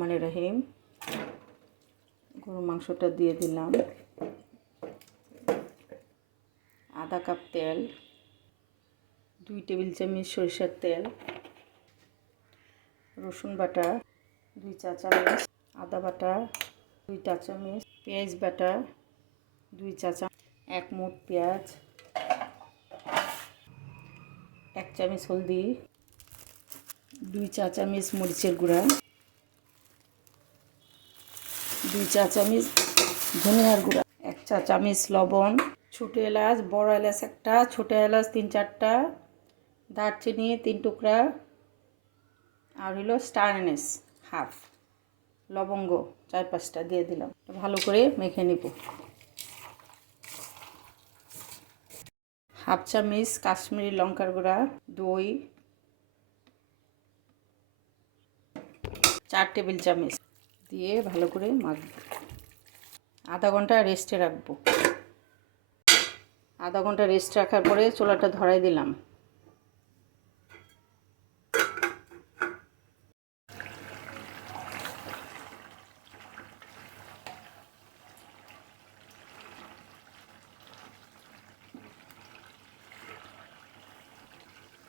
মানে রহিম গরুর মাংসটা দিয়ে দিলাম। আধা কাপ তেল, 2 টেবিল চামচ সরিষার তেল, রসুন বাটা 2 চা চামচ, আদা বাটা 2 চা চামচ, পেঁয়াজ বাটা 2 চা চামচ, 1 মুঠ পেঁয়াজ, 1 চামচ হলদি, 2 চা চামচ মরিচের গুঁড়া, 2 চা চামচ ধনিয়ার গুঁড়া, 1 চা চামচ লবণ, ছোটো এলাচ, বড় এলাচ একটা, ছোটো এলাচ 3-4টা, দারচিনি 3 টুকরা, আর হলো স্টার অ্যানিস হাফ, লবঙ্গ 4-5টা দিয়ে দিলাম। ভালো করে মেখে নিব। হাফ চামচ কাশ্মীরি লঙ্কার গুঁড়া, দই 4 টেবিল চামচ দিয়ে ভালো করে মাখব। আধা ঘন্টা রেস্টে রাখবো। আধা ঘন্টা রেস্ট রাখার পরে চুলাটা ধরাই দিলাম।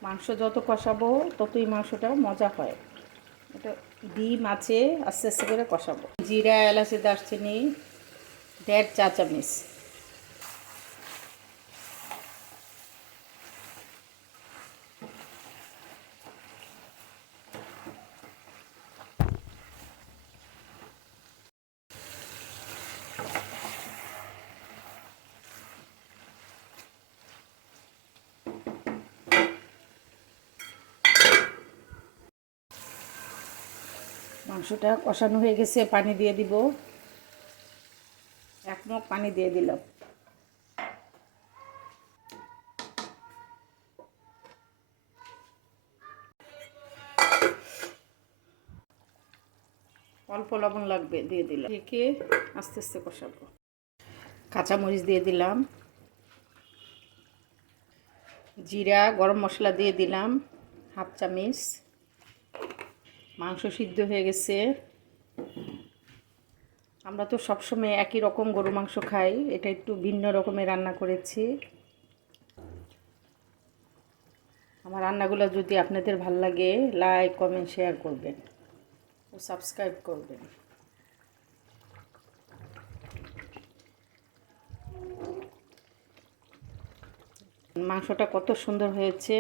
মাংস যত কষাবো ততই মাংসটা মজা হয়। এটা ডিম আছে, আস্তে আস্তে করে কষাবো। জিরা, এলাচি, দারচিনি 1.5 চা চামচ, মাংসটা কষানো হয়ে গেছে, পানি দিয়ে দিব। 1 মগ পানি দিয়ে দিলাম। অল্প লবণ লাগবে, দিয়ে দিলাম। ঢেকে আস্তে আস্তে কষাবো। কাঁচামরিচ দিয়ে দিলাম, জিরা, গরম মশলা দিয়ে দিলাম হাফ চামচ। মাংস সিদ্ধ হয়ে গেছে। আমরা তো সবসময় একই রকম গরু মাংস খাই, এটা একটু ভিন্ন রকমের রান্না করেছি। আমার রান্নাগুলো যদি আপনাদের ভালো লাগে, লাইক, কমেন্ট, শেয়ার করবেন ও সাবস্ক্রাইব করবেন। মাংসটা কত সুন্দর হয়েছে।